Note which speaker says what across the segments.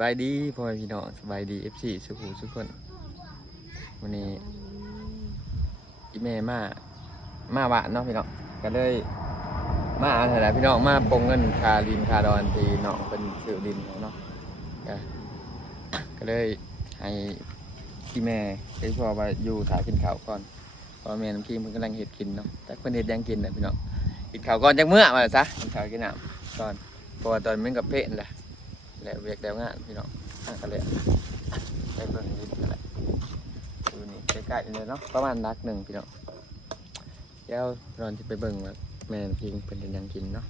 Speaker 1: บายดีพ่อพี่น้องสบายดี FC สุขุสุขคนวันนี้อีเมมามาบ้านเนาะพี่น้องก็เลยมาเอาถอะนะพี่น้องมาปงเงินคาลินคาดอนที่น้องเป็นซื้อดินเนาะก็เลยให้พี่แม่ได้พอว่าอยู่ถ่ายกินข้าวก่อนพราะว่าแม่น้ำกี้มันกำลังเห็ดกินเนาะแต่เพิ่นเห็ดยังกินนะพี่น้องกินข้าวก่อนจักเมื่อมาซะกินข้าวกินน้ำก่อนเพราะว่าตอนมันกับเพะนั่นแหละ แล้วเวียกแล้วงานพี่น้องห่างกันเลยไปเบิ่งนิดกันแหละดูนี่ใกล้ๆเลยเนาะประมาณรักหนึ่งพี่น้องเดี๋ยวรอนจะไปเบิ่งว่าแม่พิงเป็นยังกินเนาะ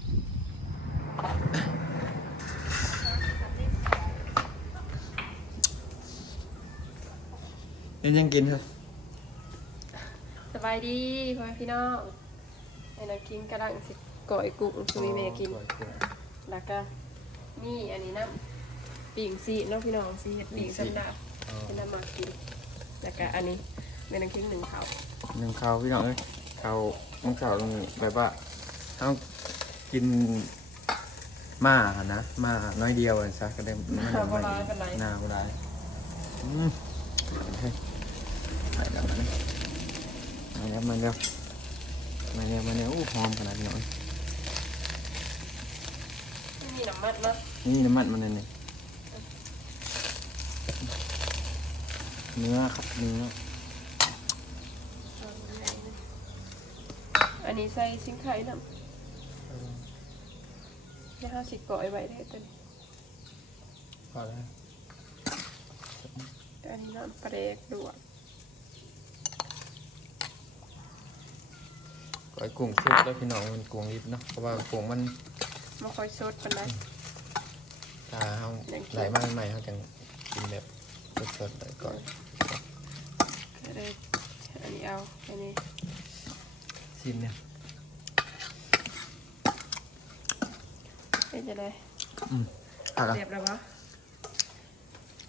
Speaker 1: เป็นยังกินครับ
Speaker 2: สบายดีพ่อแม่พี่น้องไอ้นักกินกำลังสิก่อยกุ้งคือมีแม่กินแล้วก็มีอันนี้น้ำ ปิ่งซีเน้องพี่น้องซีเฮ็ดปิ่งสำหรับเป็นน้ำมากินแล้วก็อันนี้แม่นักกินหนึ่งเขา
Speaker 1: หนึ่งข้าวพี่น้องเอ้ยข้าวมันข้าวตรงนี้แบบว่าต้องกินมาหะนะมาน้อยเดียวอะซะก็ได้มัน
Speaker 2: ข้าวโบราณเป็นไร
Speaker 1: หน้าก็ได้อืมเฮ้ยไปแล้วมันมาแล้วมาแล้วมาแล้วมาแล้วอู้หอมขนาดนี้เนาะ
Speaker 2: ไม่มีน้ำมันเนาะ
Speaker 1: นี่น้ำมันมันนั่นนี่ เนื้อครับเนื้อ
Speaker 2: อันนี้ใส่ชิ้นไข่น้ำจะห้าสิบก่อยไว้ได้ตัวนี้
Speaker 1: พอแล้ว
Speaker 2: แต่อันนี้น้ำปลาแดกด่วน
Speaker 1: ก้อยกุ้งซุปแล้วพี่น้องมันกุ้งริบเนาะเพราะว่ากุ้งมัน
Speaker 2: มาคอยสดปันได
Speaker 1: ตาเขา
Speaker 2: ยังกิน
Speaker 1: ไหลมากใหม่เขาจังกินแบบสดๆเลยก่อน
Speaker 2: ก็เลยอันนี้เอาอันนี้
Speaker 1: ชิมเนี่ย
Speaker 2: เป็นจะได้
Speaker 1: เอาละ
Speaker 2: เรียบแล้วปะ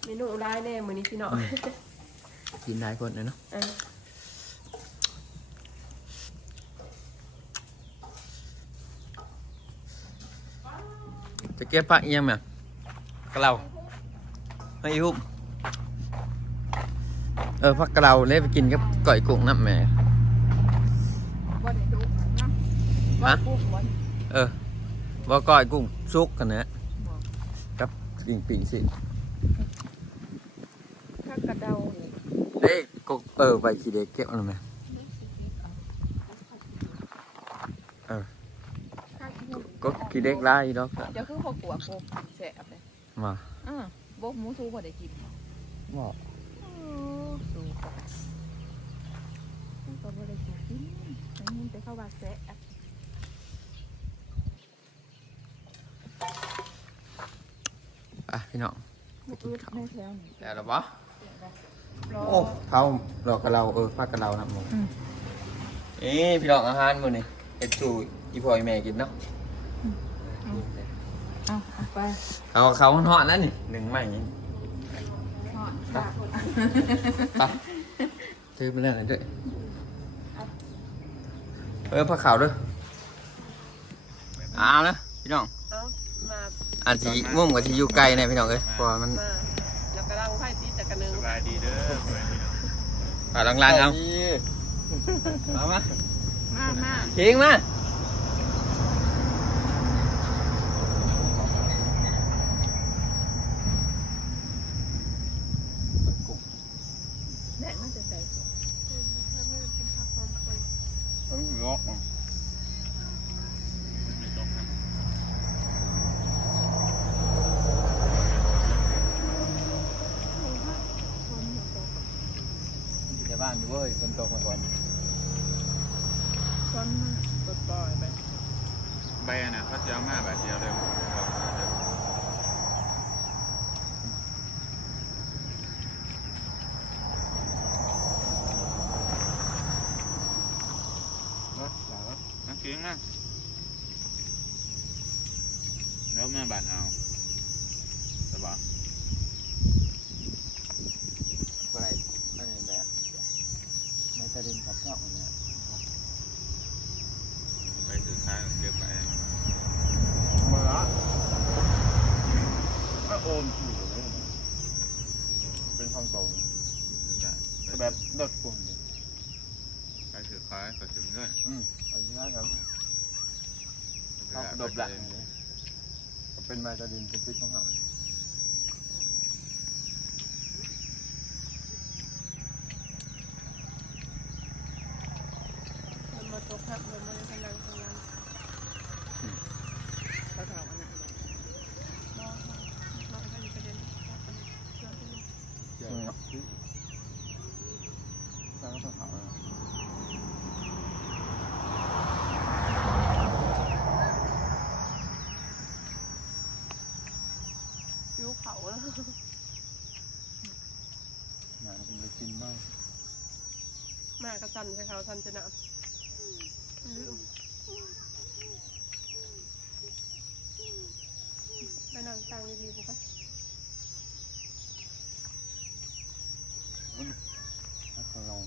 Speaker 2: เมนูร้ายแน่มือนี้พี่น้อง
Speaker 1: กินหลายคนเลยเนาะ
Speaker 2: เออ
Speaker 1: จะเก็บผักเอียงไหมกะเหราไม่ฮุบ เออผักกะเหราเลยไปกินกับก่อยกุ้งน้ำแหม่
Speaker 3: บ่ได้ดูนะ
Speaker 1: ฮะ
Speaker 3: ปุ๊บบ่
Speaker 1: เออว่าก่อยกุ้งซุกกันนะกับปิ่งปิ่งสิ
Speaker 3: ถ้ากระเดานี่
Speaker 1: เด็กกเออใบขี้เด็กเก็บเอะไรไหมเออ
Speaker 3: ถ้าที่
Speaker 1: ก็ขี้เด็กไล่ดอก
Speaker 3: เดี๋ยวคือพอกลัวโกแสบเลย
Speaker 1: มา
Speaker 3: อ่าบ่หมูสูบ่ได้กิน
Speaker 1: บอก
Speaker 3: สู ก็ก็บ่ได้กินได้ยินแต่เขาว่าแสบ
Speaker 1: อะพี่น้อง
Speaker 3: บ่อึดในแถวนี้
Speaker 1: แต่ละวะ
Speaker 2: รอ
Speaker 1: โอ้เท่าดอกกระเราเออผักกระเรานะมึง
Speaker 3: อืม
Speaker 1: เอ้พี่น้องอาหารมื้อนี้เฮ็ดสู่อีพ่ออีแม่กินเนาะ
Speaker 3: เอาเอาไป
Speaker 1: เอาเขาหอนๆแล้วนี่หนึ่งใหม่นี่
Speaker 3: ทอด
Speaker 1: ไป ซื้อไปเรื่องอะไรด้วยเออผักขาวด้วยเอานะพี่น้อง
Speaker 2: เอามา
Speaker 1: อาจจะง่วงกว่าที่อยู่ไกลเนี่ยพี่น้องเอ้ยเพราะว่ามัน
Speaker 2: มาแล้วก็ร่างไพ่ตีจากกันหนึ่ง
Speaker 4: สบายดีเด้อสบายดีเนาะ
Speaker 1: ปาลังๆเอาเอามา
Speaker 3: มามา
Speaker 1: เชิงมา
Speaker 3: แดดมันจะใส่
Speaker 4: ต้องยกมันไม่ต้องทำ
Speaker 1: อยู่ในบ้านด้วยคนตกมาก่อน
Speaker 3: ซ้อนมันปล่อยๆไป
Speaker 4: ใบอันน่ะเขาจะเอามาแบบเดียวเลยนักเก่งนะแล้วแม่บาดเอาสบาย
Speaker 1: อะไรไม่เห็นแล้ว ไม่ตะดินขับช่องอย่างเงี้ย
Speaker 4: ไปถือค้ายเก็บไป
Speaker 1: มาละ
Speaker 4: ก็โอมอยู่เลย
Speaker 1: เป็นห้องโถง
Speaker 4: จะ
Speaker 1: ก็แบบรถปุ่มนี่
Speaker 4: ไปถือคอยก็ถึงเงิน
Speaker 1: อืมเอาที่ร้านครับเขาดบหลังนี่ก็เป็นไม้ตะดินเป็นพิษของเขา
Speaker 2: มันมา ตกครับมันมาในพนังพนัง
Speaker 3: เขาถามว่าไหน
Speaker 2: มองมองไปที่ประเด็นเรื่องที่
Speaker 1: เดี๋ยวนะแล้วก็ต้องเผาแล้ว
Speaker 2: ผิวเขาแล้ว
Speaker 1: หนาเป็นเลยกินมาก
Speaker 2: มากระสันใส่เขาสันชนะ ไปนั่งตังดีๆพวกไป
Speaker 1: ถ้าเขาลอง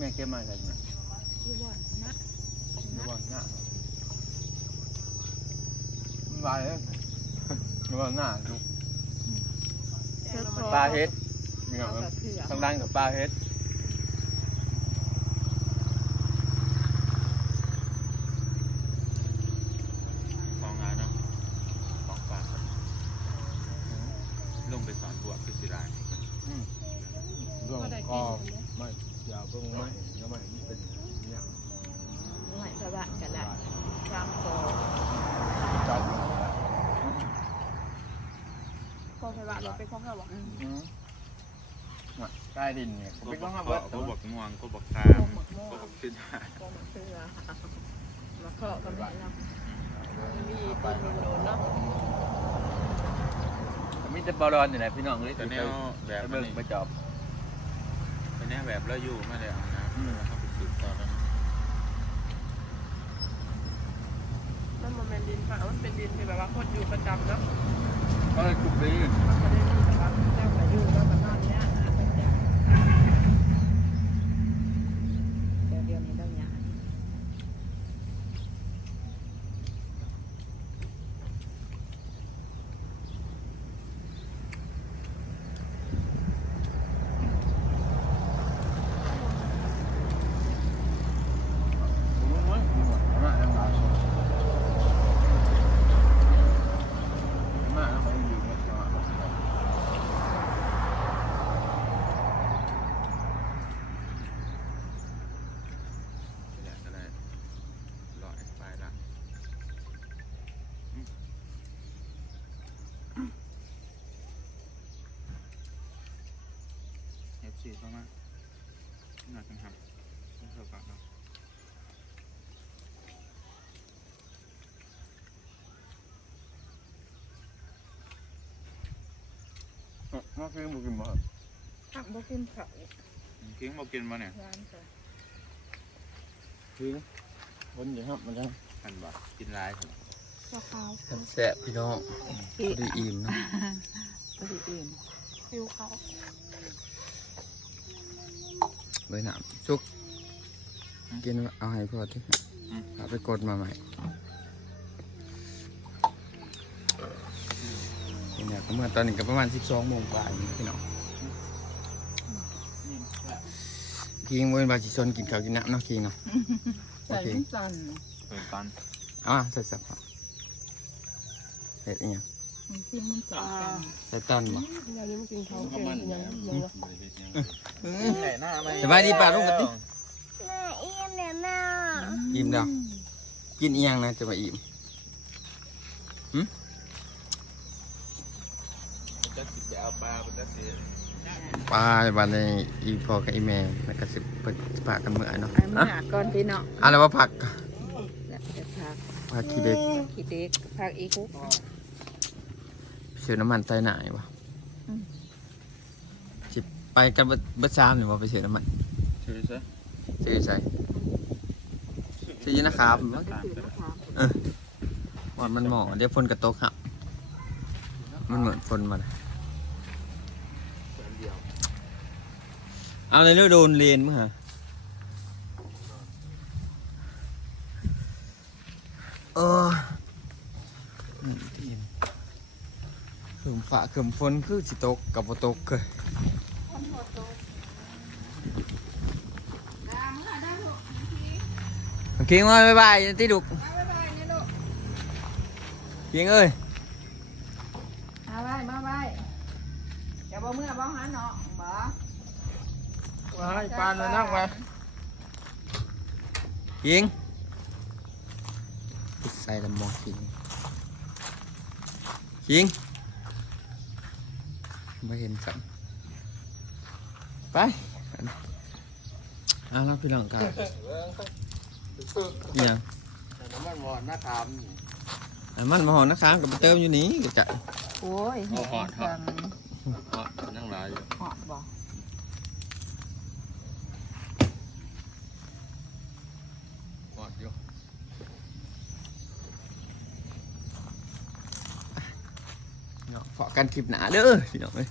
Speaker 1: แม่เก็บมาจากไหน
Speaker 3: ที่ว่านะ
Speaker 1: ระวังหน้ามันวายเลยระวังหน้าดู
Speaker 2: แกงหน่อไม้
Speaker 1: ปลาเฮ็ดมีเหร
Speaker 3: เอา
Speaker 1: อ
Speaker 3: แต่เถื่อ
Speaker 1: ทางด้านกับปลาเฮ็ด
Speaker 4: ฟองงานเนาะฟองปลาลงไปสอนบวกพิสิราย
Speaker 1: ร่วง
Speaker 2: ก็ได้
Speaker 1: ก็
Speaker 2: กินนะ
Speaker 1: ไม่ ยาวเพิ่งไม่แล้วไม่มันเป็นเนี่ย
Speaker 3: หน่วยพระบาทกันได้สามโต
Speaker 1: จับ
Speaker 2: กองไฟฟ้าเราไปข้องห้าวะ
Speaker 3: อืม
Speaker 1: อืมน่ะใต้ดินเนี่ย
Speaker 4: ก็บอ
Speaker 1: กงห้าม
Speaker 4: ก็
Speaker 1: บ
Speaker 4: อกม่วงก็บอกคา
Speaker 3: ก
Speaker 4: ม
Speaker 3: งหมักม่ว
Speaker 4: ก็บอกขึ้น
Speaker 3: โกงหมักเถื่อมาเคาะกันไม่เนะ
Speaker 2: มีต้นโดนเนาะ
Speaker 1: มีแต่บอลอนอยู่ไหนพี่น้องเลย
Speaker 4: แต่แนวแบบ
Speaker 1: ไป
Speaker 4: มั
Speaker 1: เบิ่
Speaker 4: น
Speaker 1: งไปจอบ
Speaker 4: นวแบบแล้วอยู่มาแล้วนะแล้วเขาไปสืบต่อแล้ว
Speaker 2: มันโมเมนดินค่ะมันเป็นดินที่แบบว่าคนอยู่ประจำเนาะ
Speaker 1: ก็เลยกลุ่มนี้
Speaker 2: มันก็ได้มีแบบว่า
Speaker 3: เจ้าก็อยู่แล้วก็นอนเนี่ยนะเป็นอย่างเดี๋ยวเดี๋ยวนี้ต้องยา
Speaker 1: ผมว่าผมว่าผมว่าแล้วมามาแล้วมันอยู่เนี่ยจังหวะ
Speaker 4: ก็ได้รอเอ็กไฟละ เอฟซีเข้ามาหน่อยกันครับเท่ากันเนาะ
Speaker 1: มาเคือบุกินบ่
Speaker 3: ทำบ่กินข้าว
Speaker 4: คิงบอกกินมาเนี่ย
Speaker 3: ร้านค่ะ
Speaker 1: คือคนอย่างครับมันจะ
Speaker 4: ทันบ่กินลายครับ
Speaker 3: ข้าวขาว
Speaker 1: แสบพี่น้องพอดีอิ่มเนาะ
Speaker 3: พอดีอิ่ม
Speaker 2: ฟิวเขา
Speaker 1: เบยหนามชุก กินเอาให้พอที่เอาไปกดมาใหม่เนี่ยก็เมื่อตอนนี้ก็ประมาณ12โมงกว่าอย่างนี้พี่น้องคิงเว้นบาสิชนกินข้าวกินน้ำเนาะคิงเนาะโอ
Speaker 3: ใส่
Speaker 1: เค
Speaker 3: ลิ้นจัน
Speaker 4: เปิดตัน
Speaker 1: อะใส่สับเห็ดอีหยัง
Speaker 3: มันกินมันจับกัน
Speaker 1: ใส่ตันบ่
Speaker 2: เดี๋ยวนี้มันกินเขาเก่งอย่างนี้อย่างเนาะ
Speaker 4: ไหนหน้าไม่
Speaker 1: สบายดีป่ะลูกกะติ
Speaker 5: แม่เอี้ยมเนี่ยแม่
Speaker 1: อิ่มแล้วกินอีหยังนะจะมาอิ่ม
Speaker 4: จะสิไปเอาปลาเป็นจะสิ
Speaker 1: ปลาบันในอีพอกับอีแม่แล้วก็สิเปิดปากกันเมื่อยเนาะ
Speaker 3: ไอ้เมื่
Speaker 1: อะ
Speaker 3: อก่อนพี่เนาะ
Speaker 1: อะไรว่าผัก
Speaker 3: แล้วจะพัก
Speaker 1: ผักขี้เด็ก
Speaker 3: ขี้เด็กพักอีก
Speaker 1: เสียน้ำมันใต้หนายวะ
Speaker 3: อืม
Speaker 1: สิไปกันเบิดเบิดซามหรือว่าไปเสียน้ำมัน
Speaker 4: ชื่อซะ
Speaker 1: ซื้อใส่ ซื้อนะครับ
Speaker 3: มันก็คือมะขาม
Speaker 1: เออหมอนมันหมอเดี๋ยวฝนกระตกครับมันเหมือนฝนมาเลยเอาเลยเลือโดนเลนมั้งฮะเอออืมทีม ขึ้นฝาขึ้นฝนคือสิตกกับบ่ตกเคยโอเคมาบ๊ายบายตีดุกเพียงเอ้ย
Speaker 3: มาไว้มาไว้อย่าบ่เมื่อบ่หาเนาะบ่
Speaker 4: ว้ายปานเลยนั่งไว้
Speaker 1: ยิงใส่ลำมองยิงยิง ไม่เห็นสันไปอาแล้วพี่น้องกันเนี่ย
Speaker 4: น้ำมันหอนหน้าขาม
Speaker 1: น้ำมันมาหอนนะครับกับเติมอยู่นี้ก็จะ
Speaker 3: โอ้ย
Speaker 4: หอดหอดหอดนั่งหลายอยู่
Speaker 3: หอดบ่
Speaker 4: หอดอยู่
Speaker 1: เนาะ พอกันคลิปหนาเด้อพี่น้องเอ้ย